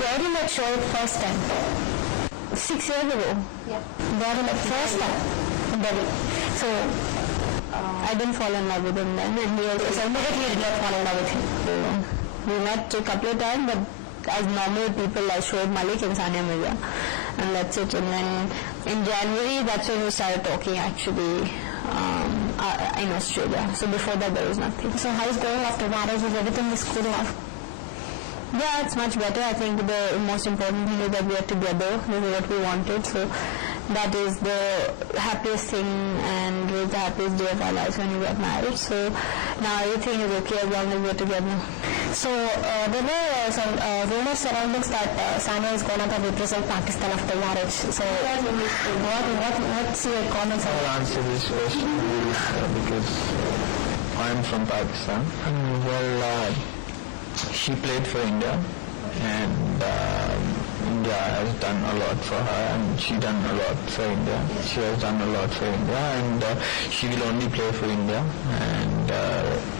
where did you met Shoaib first time? 6 years ago. Yeah. Where did you met first time? In Delhi. So, I didn't fall in love with him then, and he also. so immediately you did not fall in love with him. We met a couple of times, but as normal people like Shoaib Malik and Sania Mirza, and that's it. And then in January, that's when we started talking actually in Australia. So before that, there was nothing. So how is going after marriage? Is everything is cool enough? Yeah, it's much better. I think the most important thing is that we are together. This is what we wanted. So that is the happiest thing, and it was the happiest day of our lives when we got married. So now everything is okay as long as we're together. So there were some rumors surrounding that Sania is going to represent Pakistan after marriage. So what's your comments on I'll answer this question because I'm from Pakistan. Well, she played for India, and India has done a lot for her, and she done a lot for India. She has done a lot for India, and she will only play for India, and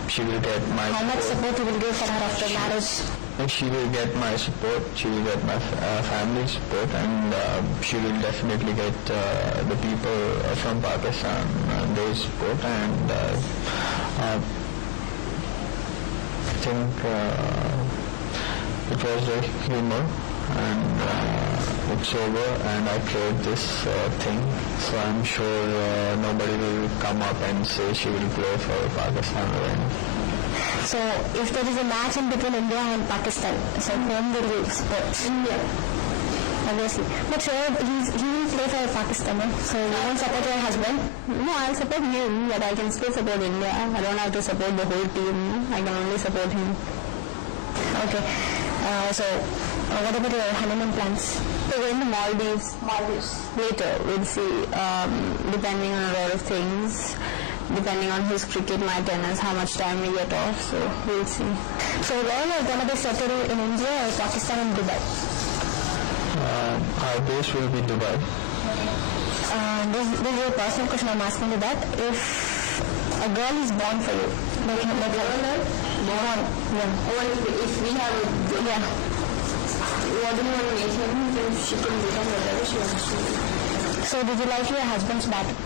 she will get my How much support you will give for her after marriage? She will get my support, she will get my family support, and she will definitely get the people from Pakistan their support, and I think it was a humor, and it's over, and I cleared this thing, so I'm sure nobody will come up and say she will play for Pakistan or anything. So if there is a match in between India and Pakistan, so whom will you support? India. Obviously. But sure, he will play for Pakistan, no? So you won't support your husband? No, I'll support him, but I can still support India. I don't have to support the whole team. I can only support him. Okay. So what about your honeymoon plans? We're going to Maldives. Later, we'll see. Depending on a lot of things. Depending on his cricket, my tennis, how much time we get off. So we'll see. So where are you going to be settled in India or Pakistan and Dubai? Our base will be Dubai. This is a personal question I'm asking you that. If a girl is born for you, like her born, yeah. If we have a Yeah. what do you want to make him? Then she can become whatever she wants to be. So did you like your husband's batting?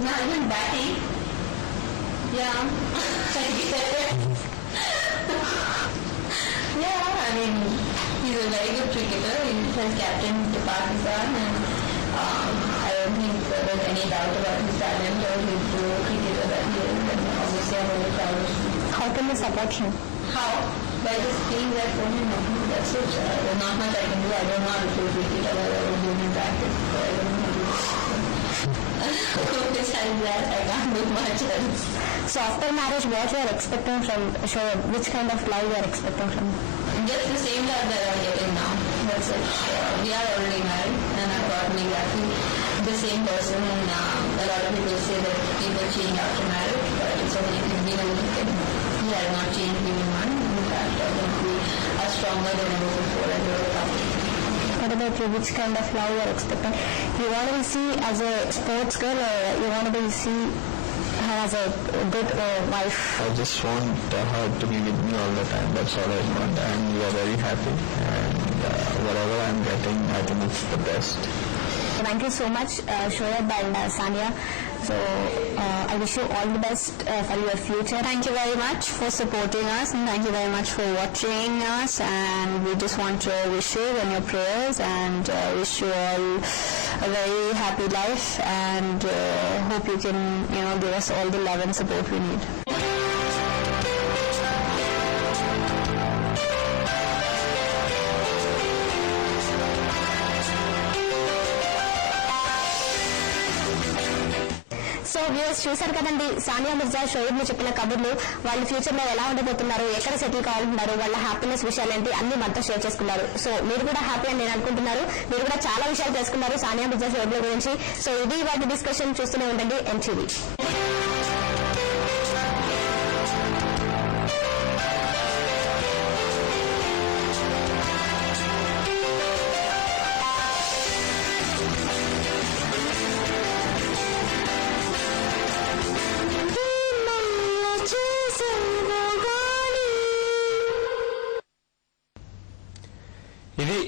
No, I mean batting. Yeah. Yeah, I mean, he's a very good cricketer. He has captained Pakistan, and I don't think there's any doubt about his talent or his cricketer that he is. And obviously, I'm very proud of him. How can you support him? How? By just being there for him. That's it. There's not much I can do. I don't know how to play cricket, or I was doing in practice, so I don't know how to do besides that, I can't do much else. So after marriage, what you are expecting from Shoaib? Which kind of life you are expecting from him? Just the same life that I'm getting now. That's it. We are already married, and I've gotten exactly the same person. And a lot of people say that people change after marriage, but it's only been a little bit. He has not changed even one. In fact, I think we are stronger than ever before as a couple. What about you? Which kind of love you are expecting? You want to be seen as a sports girl, or you want to be seen her as a good wife? I just want her to be with me all the time. That's all I want, and we are very happy. And whatever I'm getting, I think it's the best. Thank you so much, Shoaib and Sania. So I wish you all the best for your future. Thank you very much for supporting us, and thank you very much for watching us, and we just want to wish you and your prayers, and wish you all a very happy life, and hope you can give us all the love and support we need. So viewers చూశారు కదండి, సానియా మిర్జా షోయిబ్లు చెప్పిన కబుర్లు. వాళ్ళు future లో ఎలా ఉండబోతున్నారు, ఎక్కడ settle కావాలంటున్నారు, వాళ్ళ హ్యాపీనెస్ విషయాలేంటి అన్ని మనతో షేర్ చేసుకున్నారు. సో మీరు కూడా హ్యాపీ అని నేను అనుకుంటున్నారు. మీరు కూడా చాలా విషయాలు తెలుసుకున్నారు సానియా మిర్జా షోయిబ్ల గురించి. సో ఇది వాటి డిస్కషన్. చూస్తూనే ఉండండి ఎన్టీవీ. ఇది